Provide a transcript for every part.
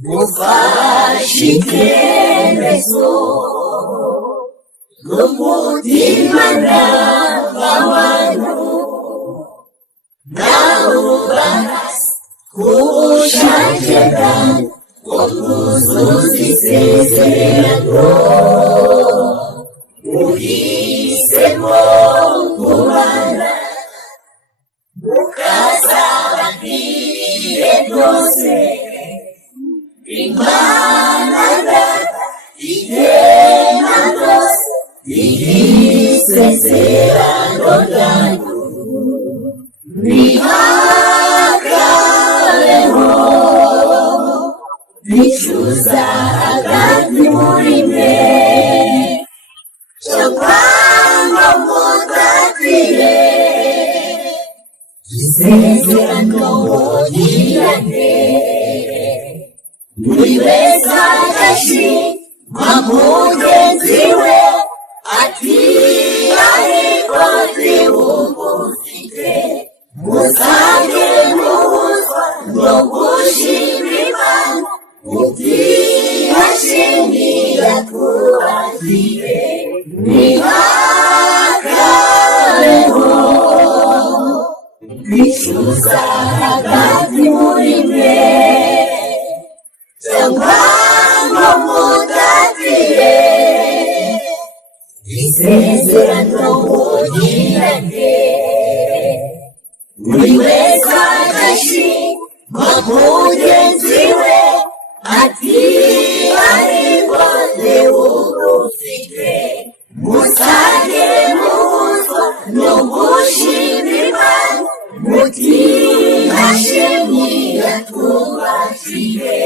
mufashe icyemezo n'umutima n'abantu nawubaze kubushake bwawe ngo bwuzuze isezerano uhisemo kubana mukazababwire byose Imana data igena byose isezerano ryanyu rihagareho bicuza hagati muri mwe cyo kwanga mutatire isezerano mugirane buri wese agashima mugenzi we ati ariko ntiwumufite musange muhuzwa no gushima Imana utihashimiye kubagire mwihagareho bicuza hagati muri mwe cyangwa ngo mutatire isezerano mugirane buri wese agashima mugenzi we ati ariko ntiwumufite musange muhuzwa no gushima Imana mutihashimiye twubakire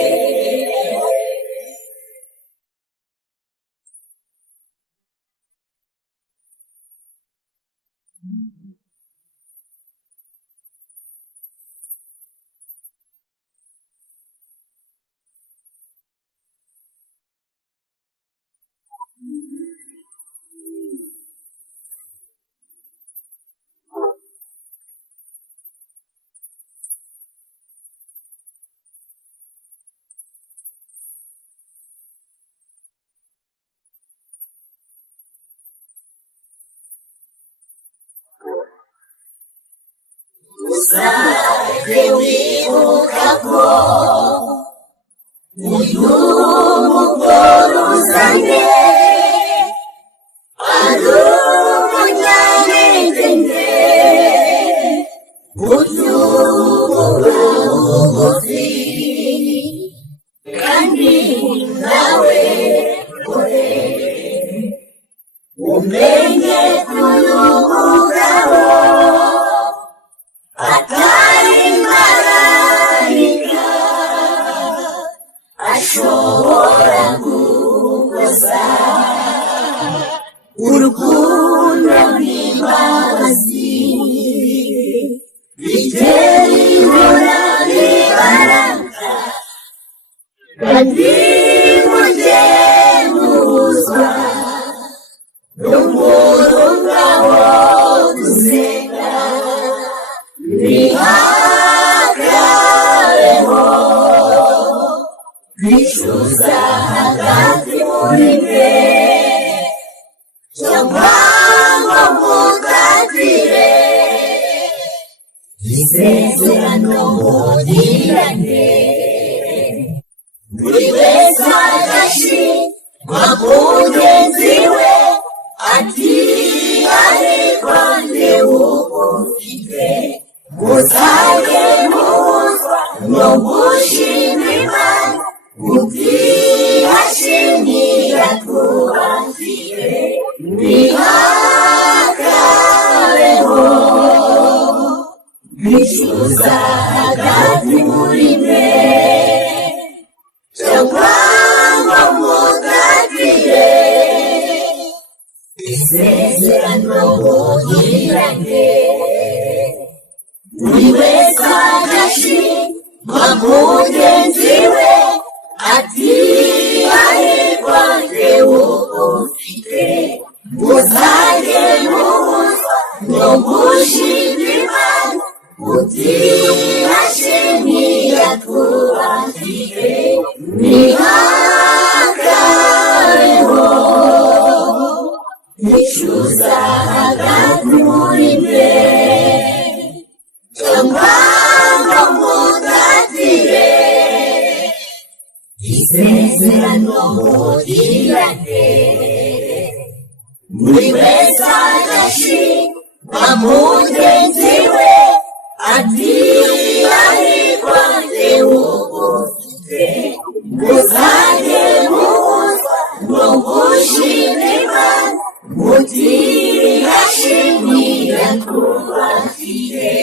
uzajye wibuka ko uyu mugore uzanye ari umunyabwenge utubuka ubugufi kandi nawe ure umenye uyu mugabo atari marayika ashobora gukoza urukundo n'imbabazi bitera ihora bibaranga kandi mujye muhuzwa n'umurunga wo gusenga rihagareho bicuza hagati muri mwe cyangwa ngo mutatire isezerano mugirane buri wese agashima mugenzi we ati ariko ntiwumufite musange muhuzwa no gushima Imana utihashimiye twubakire mwihagareho bicuza hagati twubakire nihagareho nicuza hagati muri mwe cyangwa ngo mutatire isezerano mugirane buri wese agashima mugenzi we ati ahirwa ufite muzajye muhuzwa no gushima Imana muti ashimira twubakire